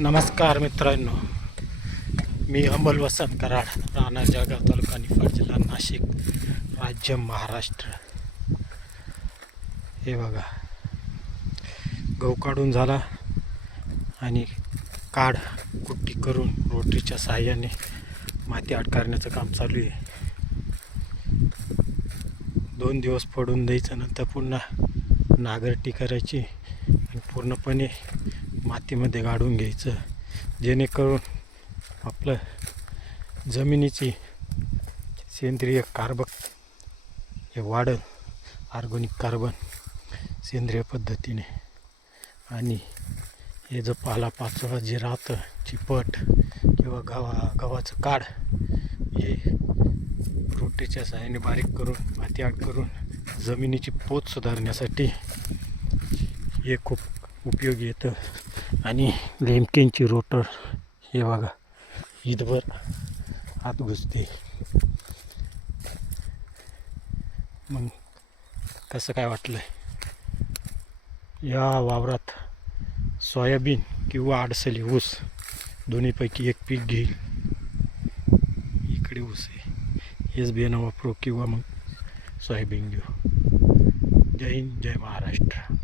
नमस्कार मित्रांनो, मी अमल वसंत कराड, राहणार जळगाव तालुका निफाड जिल्हा नाशिक, राज्य महाराष्ट्र. हे बघा, गहू काढून झाला आणि कुट्टी करून रोटरीच्या साहाय्याने माती आट करण्याचं काम चालू आहे. 2 दिवस पडून द्यायचं, नंतर पुन्हा नांगरटी करायची आणि पूर्णपणे मातीमध्ये गाडून घ्यायचं, जेणेकरून आपलं जमिनीची सेंद्रिय कार्बन हे वाढेल, ऑर्गॅनिक कार्बन सेंद्रिय पद्धतीने. आणि हे जो पालापाचोळा जे राहतं, चिपट किंवा गव्हाचं काड, हे रोटीच्या साहाय्याने बारीक करून माती आट करून जमिनीची पोत सुधारण्यासाठी हे खूप उपयोगी येतं. आणि लेमकेनची रोटर हे बघा, ईदभर आत घुसते. मग कसं काय वाटलं? या वावरात सोयाबीन किंवा आडसली ऊस दोन्हीपैकी एक पीक घेईल. इकडे ऊस आहे, हेच बियाणं वापरू किंवा मग सोयाबीन घेऊ. जय हिंद, जय महाराष्ट्र.